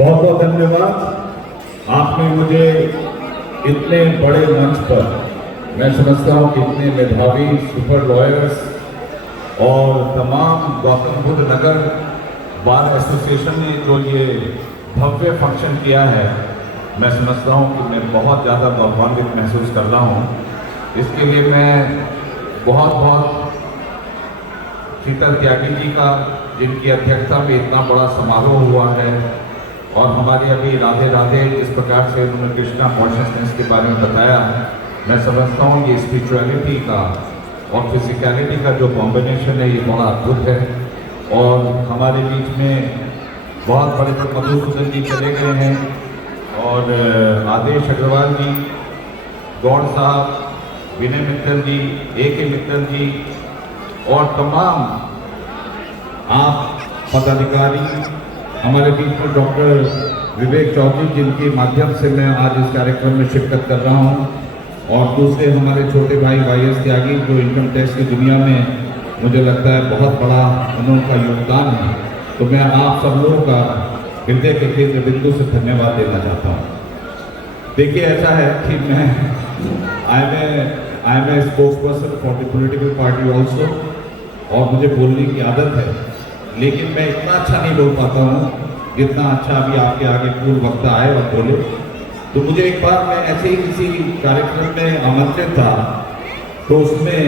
बहुत बहुत धन्यवाद। आपने मुझे इतने बड़े मंच पर, मैं समझता हूँ कि इतने मेधावी सुपर लॉयर्स और तमाम गौतम बुद्ध नगर बार एसोसिएशन ने जो ये भव्य फंक्शन किया है, मैं समझता हूँ कि मैं बहुत ज़्यादा गौरवान्वित महसूस कर रहा हूँ। इसके लिए मैं बहुत बहुत शीतल त्यागी जी का, जिनकी अध्यक्षता में इतना बड़ा समारोह हुआ है, और हमारे अभी राधे राधे जिस प्रकार से उन्होंने कृष्णा कॉन्शियसनेस के बारे में बताया, मैं समझता हूँ ये स्पिरिचुअलिटी का और फिजिकलिटी का जो कॉम्बिनेशन है ये बड़ा अद्भुत है। और हमारे बीच में बहुत बड़े मधुसूदन जी चले गए हैं, और आदेश अग्रवाल जी, गौड़ साहब, विनय मित्तल जी, AK मित्तल जी और तमाम आप पदाधिकारी, हमारे बीच में डॉक्टर विवेक चौधरी, जिनके माध्यम से मैं आज इस कार्यक्रम में शिरकत कर रहा हूं, और दूसरे हमारे छोटे भाई YS त्यागी, जो इनकम टैक्स की दुनिया में मुझे लगता है बहुत बड़ा उनका योगदान है। तो मैं आप सब लोगों का हृदय के केंद्र बिंदु से धन्यवाद देना चाहता हूँ। देखिए, ऐसा है कि मैं I am a spokes person for the political party also, और मुझे बोलने की आदत है, लेकिन मैं इतना अच्छा नहीं बोल पाता हूँ जितना अच्छा अभी आपके आगे पूर्व वक्ता आए और बोले। तो मुझे एक बार मैं ऐसे ही किसी कार्यक्रम में आमंत्रित था, तो उसमें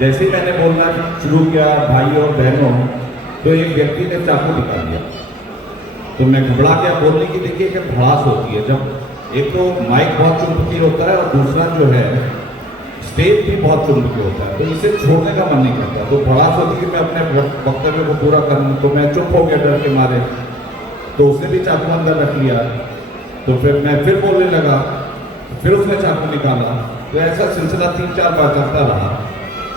जैसे मैंने बोलना शुरू किया, भाई और बहनों, तो एक व्यक्ति ने चाकू निकाल दिया। तो मैं घबरा गया बोलने की। देखिए कि भड़ास होती है, जब एक तो माइक बहुत चुंबकीय होता है और दूसरा जो है स्टेज भी बहुत चुंबकीय होता है, तो इसे छोड़ने का मन नहीं करता। तो भड़ास होती कि मैं अपने वक्तव्य को पूरा करूँ, तो मैं चुप हो गया डर के मारे। तो उसने भी चाकू अंदर रख लिया, तो फिर मैं फिर बोलने लगा, फिर उसने चाकू निकाला। तो ऐसा सिलसिला 3-4 बार चलता रहा।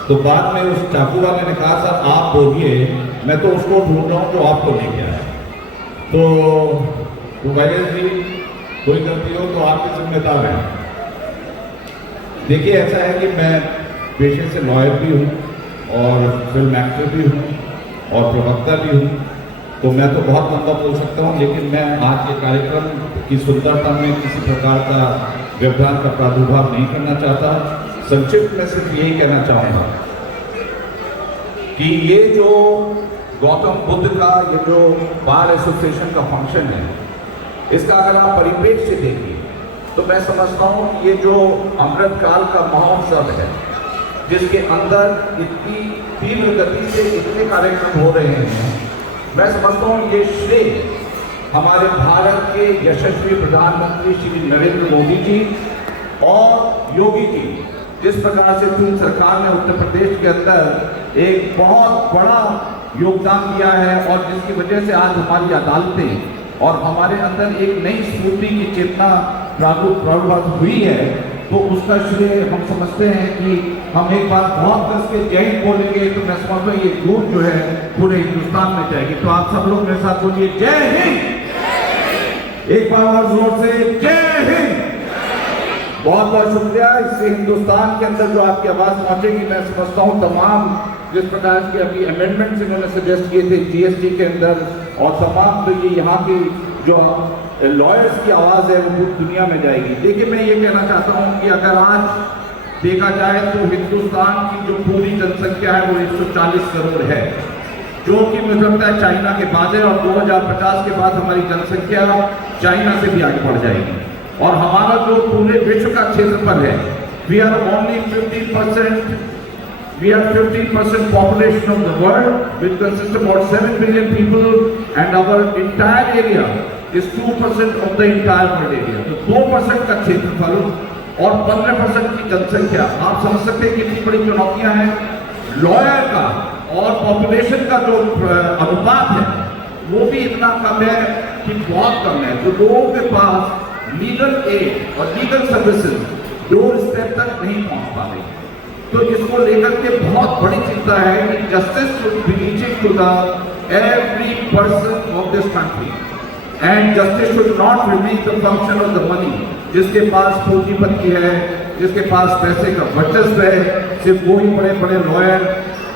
तो बाद में उस चाकू वाले ने कहा, सर आप बोलिए, मैं तो उसको ढूंढ रहा हूँ जो आपको लेके आया। तो YS जी, कोई गलती हो तो आपके जिम्मेदार हैं। देखिए, ऐसा है कि मैं पेशे से लॉयर भी हूँ और फिल्म एक्टर भी हूँ और प्रवक्ता भी हूँ, तो मैं तो बहुत लंबा बोल सकता हूँ, लेकिन मैं आज के कार्यक्रम की सुंदरता में किसी प्रकार का व्यवधान का प्रादुर्भाव नहीं करना चाहता। संक्षिप्त में सिर्फ यही कहना चाहूँगा कि ये जो गौतम बुद्ध का ये जो बार एसोसिएशन का फंक्शन है, इसका अगर आप परिप्रेक्ष्य देखिए तो मैं समझता हूँ ये जो अमृत काल का महोत्सव है, जिसके अंदर इतनी तीव्र गति से इतने कार्यक्रम हो रहे हैं, मैं समझता हूँ ये श्रेय हमारे भारत के यशस्वी प्रधानमंत्री श्री नरेंद्र मोदी जी और योगी जी, जिस प्रकार से तीन सरकार ने उत्तर प्रदेश के अंदर एक बहुत बड़ा योगदान दिया है, और जिसकी वजह से आज हमारी अदालतें और हमारे अंदर एक नई स्फूर्ति की चेतना प्रादुर्भाव हुई है, तो उसका श्रेय हम समझते हैं कि हम एक बार बहुत कस के जय हिंद बोलेंगे तो मैं समझता हूँ ये गूंज जो है पूरे हिंदुस्तान में जाएगी। तो आप सब लोग मेरे साथ बोलिए जय हिंद, एक बार और जोर से जय हिंद। बहुत बहुत शुक्रिया। इससे हिंदुस्तान के अंदर जो आपकी आवाज पहुंचेगी, मैं समझता हूँ तमाम जिस प्रकार के अभी अमेंडमेंट्स इन्होंने सजेस्ट किए थे GST के अंदर, और तमाम तो ये यहाँ की जो लॉयर्स की आवाज़ है वो पूरी दुनिया में जाएगी। देखिए, मैं ये कहना चाहता हूँ कि अगर आज देखा जाए तो हिंदुस्तान की जो पूरी जनसंख्या है वो 140 करोड़ है, जो कि मुझे लगता है चाइना के बाद है, और 2050 के बाद हमारी जनसंख्या चाइना से भी आगे बढ़ जाएगी। और हमारा जो पूरे विश्व का क्षेत्रफल है, we are 15% population of the world, which consists of about 7 billion people, and our entire area is 2% of the entire world area. तो 2% का क्षेत्रफल और 15% की जनसंख्या, आप समझ सकते हैं कितनी बड़ी चुनौतियां हैं। लॉयर का और पॉपुलेशन का जो अनुपात है वो भी इतना कम है कि बहुत कम है। तो लोगों के पास लीगल एड और लीगल सर्विसेज डोर स्टेप तक नहीं पहुंच पा रही। तो इसको लेकर के बहुत बड़ी चिंता है कि justice should be reaching to the every person of this country, and justice should not remain the function of the money. जिसके पास पूंजीपति है, जिसके पास पैसे का वर्चस्व है, सिर्फ वो ही बड़े बड़े लॉयर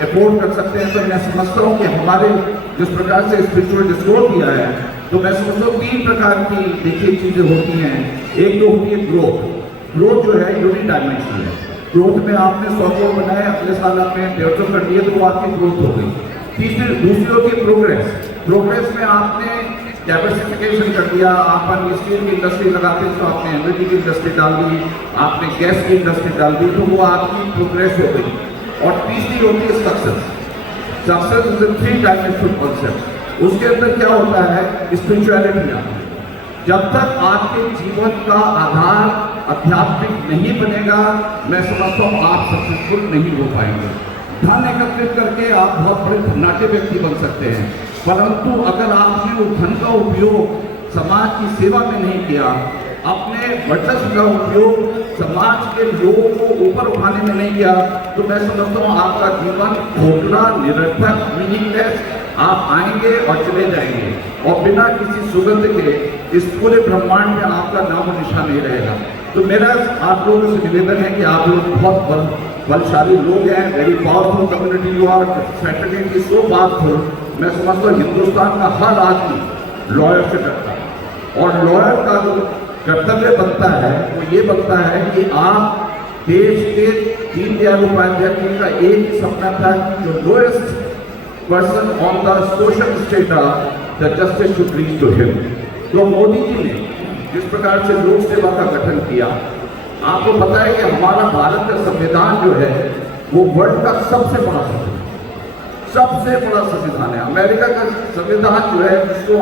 अफोर्ड कर सकते हैं। तो मैं समझता हूँ कि हमारे जिस प्रकार से स्पिरिचुअल डिस्कोर्स दिया है, तो मैं समझता हूँ 3 प्रकार की देखिए चीजें होती हैं। एक तो होती है ग्रोथ। ग्रोथ जो है यूनिडायमेंशनल है। ग्रोथ में आपने 100 करोड़ बनाए, अगले साल आपने 150 कर दिए, तो वो आपकी ग्रोथ हो गई। दूसरी होती है प्रोग्रेस। प्रोग्रेस में आपने डाइवर्सिफिकेशन कर दिया, आप स्टील की इंडस्ट्री लगाते तो आपने एनर्जी की इंडस्ट्री डाल दी, आपने गैस की इंडस्ट्री डाल दी, तो वो आपकी प्रोग्रेस हो गई। और तीसरी होती है success. Success is a 3 dimensional concept. उसके अंदर क्या होता है, स्पिरिचुअलिटी आती है। जब तक आपके जीवन का आधार आध्यात्मिक नहीं बनेगा, मैं समझता हूँ आप सक्सेसफुल नहीं हो पाएंगे। धन एकत्रित करके आप बहुत बड़े धनाढ्य व्यक्ति बन सकते हैं, परंतु अगर आपने उस धन का उपयोग समाज की सेवा में नहीं किया, अपने वर्चस्व का उपयोग समाज के लोगों को ऊपर उठाने में नहीं किया, तो मैं समझता हूँ आपका जीवन खोखला, निरर्थक, मीनिंगलेस, आप आएंगे और चले जाएंगे और बिना किसी सुगंध के इस पूरे ब्रह्मांड में आपका नाम निशान नहीं रहेगा। तो मेरा आप लोगों से निवेदन है कि आप लोग बहुत बलशाली लोग हैं, very powerful community you are, faculty is so powerful. मैं समझता हूँ हिंदुस्तान का हर आदमी लॉयर से डरता है, और लॉयर का जो कर्तव्य बनता है वो ये बनता है कि आप देश के दीनदयाल उपाध्याय जी का एक ही सपना था कि जो lowest person on the social strata the justice should reach to him. तो मोदी जी ने जिस प्रकार से लोक सेवा का गठन किया, आपको पता है कि हमारा भारत का संविधान जो है वो वर्ल्ड का सबसे बड़ा संविधान है। अमेरिका का संविधान जो है, जिसको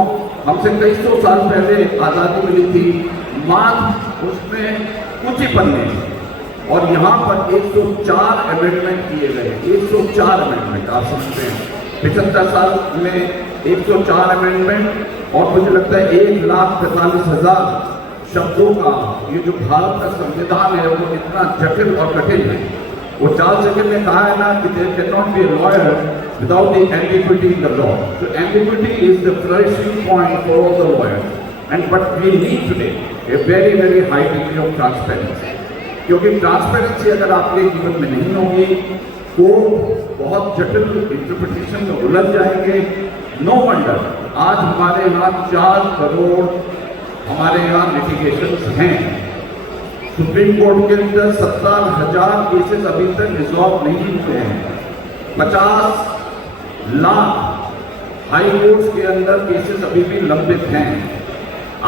हमसे कई सौ साल पहले आज़ादी मिली थी, मात्र उसमें कुछ ही पन्ने, और यहाँ पर 104 अमेंडमेंट किए गए। 104 अमेंडमेंट आप समझते हैं, 75 साल में 104 अमेंडमेंट, और मुझे लगता है 1,45,000 शब्दों का ये जो भारत का संविधान है वो इतना जटिल और कठिन है। वो चार्ल्स डिकेंस ने कहा है ना कि there can not be a lawyer without the ambiguity in the law. So ambiguity is the flourishing point for all the lawyers, and but we need today a very very high degree of transparency, क्योंकि transparency अगर आपके जीवन में नहीं होगी तो बहुत जटिल इंटरप्रिटेशन में उलझ जाएंगे। नो वंडर आज हमारे यहाँ 4 करोड़ हमारे यहाँ लिटिगेशंस हैं। सुप्रीम कोर्ट के अंदर 70,000 केसेस अभी तक रिजॉल्व नहीं हुए हैं। 50 लाख हाई कोर्ट्स के अंदर केसेस अभी भी लंबित हैं।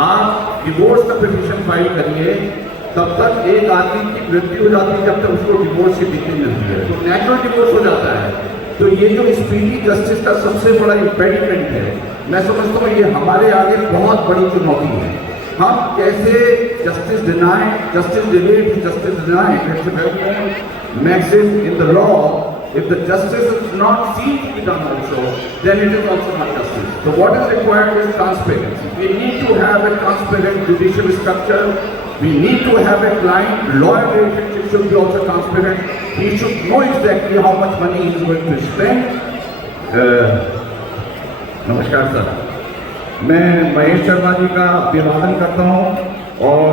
आप डिवोर्स का पिटीशन फाइल करिए, तब तक एक आदमी की मृत्यु हो जाती है जब तक उसको डिवोर्स की डिग्री मिलती है, तो नेचुरल डिवोर्स हो जाता है। तो ये जो स्पीडी जस्टिस का सबसे बड़ा इम्पेडिमेंट है, मैं समझता हूँ ये हमारे आगे बहुत बड़ी चुनौती है। हम कैसे justice denied, justice delayed, justice denied, it's a very maxim in the law. If the justice is not seen to be done also, then it is also not justice. So what is required is transparency. We need to have a transparent judicial structure. We need to have a client-lawyer relationship should be also transparent. He should know exactly how much money he is going to spend. नमस्कार sir, मैं महेश शर्मा जी का अभिवादन करता हूँ, और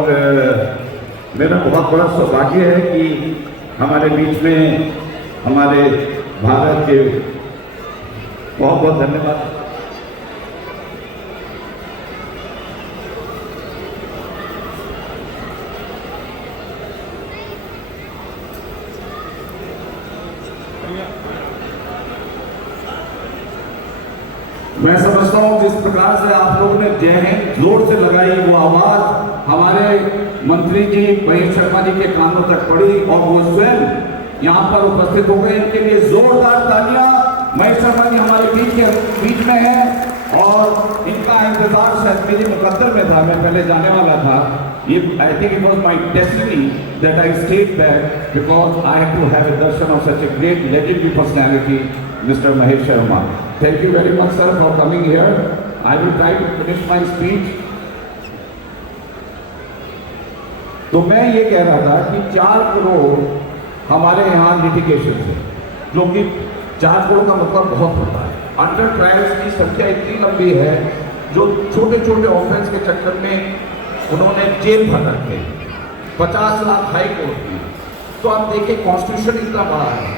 मेरा बहुत बड़ा सौभाग्य है कि हमारे बीच में हमारे भारत के बहुत बहुत धन्यवाद। मैं समझता हूँ जिस प्रकार से आप लोगों ने जय हिंद जोर से लगाई, वो आवाज हमारे मंत्री जी महेश शर्मा जी के कानों तक पड़ी और वो स्वयं यहाँ पर उपस्थित हो गए। इनके लिए जोरदार तालियां। महेश शर्मा जी हमारे बीच में हैं और इनका इंतजार शायद मेरे मुकद्दर में था, मैं पहले जाने वाला था। ये I think it was my destiny that I stayed back because I have to have a darshan of such a great legendary personality mister Mahesh Sharma. Thank you very much sir for coming here. I will try to finish my speech. तो मैं ये कह रहा था कि 4 करोड़ हमारे यहाँ litigation है, जो कि 4 करोड़ का मतलब बहुत होता है। अंडर ट्रायल्स की संख्या इतनी लंबी है, जो छोटे छोटे ऑफेंस के चक्कर में उन्होंने जेल भर रखे, 50 लाख हाई कोर्ट में। तो आप देखिए कॉन्स्टिट्यूशन इतना बड़ा है,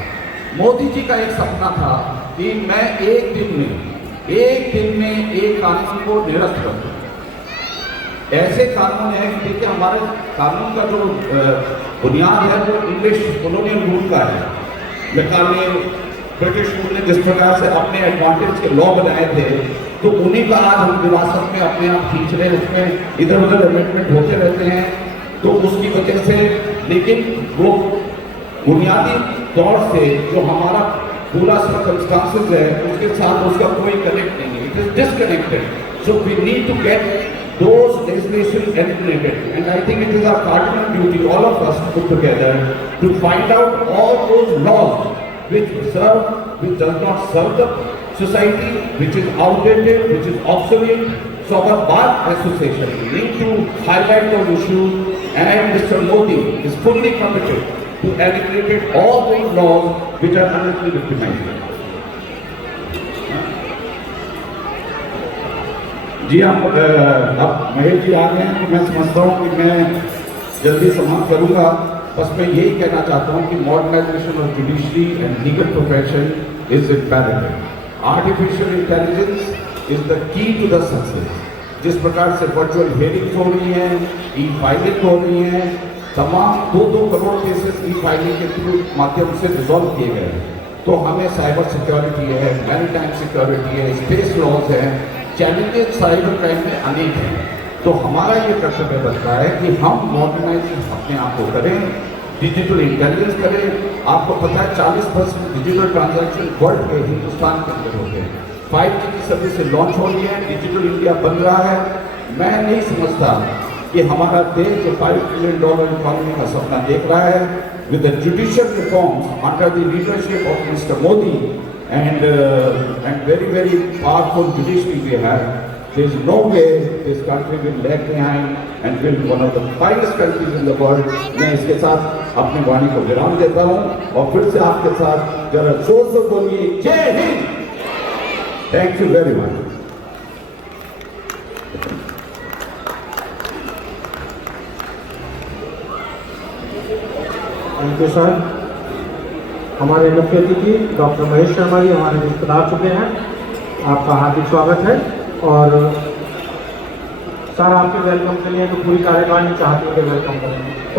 मोदी जी का एक सपना था कि मैं एक दिन में एक कानून को निरस्त कर दूं। ऐसे कानून है कि देखिए हमारे कानून का जो बुनियाद है वो इंग्लिश कॉलोनियल रूल का है। मैकाले ब्रिटिश रूल ने जिस प्रकार से अपने एडवांटेज के लॉ बनाए थे, तो उन्हीं का आज हम विरासत में अपने आप खींच रहे हैं, उसमें इधर उधर अमेंडमेंट होते रहते हैं, तो उसकी वजह से। लेकिन वो बुनियादी तौर से जो हमारा पूरा सर्कमस्टांसेस है उसके साथ उसका कोई कनेक्ट नहीं है, it is disconnected. So we need to get those legislation eliminated, and I think it is our cardinal duty, all of us, to put together to find out all those laws which does not serve the society, which is outdated, which is obsolete. So our bar association need to highlight those issues, and Mr. Modi is fully committed to eliminate all those laws which are unduly victimizing. जी हाँ, अब महेश जी आ गए हैं तो मैं समझता हूँ कि मैं जल्दी समाप्त करूँगा। बस मैं यही कहना चाहता हूँ कि modernisation of judiciary and legal profession is imperative. Artificial intelligence is the key to the success. जिस प्रकार से वर्चुअल हियरिंग्स हो रही हैं, ई फाइलिंग हो रही हैं, तमाम 2-2 करोड़ केसेस ई फाइलिंग के थ्रू माध्यम से रिजॉल्व किए गए हैं। तो हमें साइबर सिक्योरिटी है, मैरीटाइम सिक्योरिटी है, स्पेस लॉज है, चैलेंजेस साइबर क्राइम में अनेक हैं। तो हमारा ये कर्तव्य बनता है कि हम मॉडर्नाइजेशन अपने आप को करें, डिजिटल इंटेलिजेंस करें। आपको पता है 40% डिजिटल ट्रांजैक्शन वर्ल्ड के हिंदुस्तान के अंदर होते हैं। 5G की सर्विस से लॉन्च हो रही है, डिजिटल इंडिया बन रहा है। मैं नहीं समझता कि हमारा देश जो $5 ट्रिलियन इकोनॉमी का सपना देख रहा है, with the judicial reforms under the leadership of mister Modi and very powerful judiciary we have, there is no way this country will lag behind and will be one of the finest countries in the world. मैं इसके साथ अपनी वाणी को विराम देता हूँ और फिर से आपके साथ जरा जोर से बोलिए जय Hind. Thank you very much. Thank you sir. हमारे मुख्य अतिथि डॉक्टर महेश शर्मा जी हमारे बीच पधार चुके हैं। आपका हार्दिक स्वागत है। और सर आपके वेलकम के लिए तो पूरी कार्यकारिणी चाहती है कि वेलकम करें।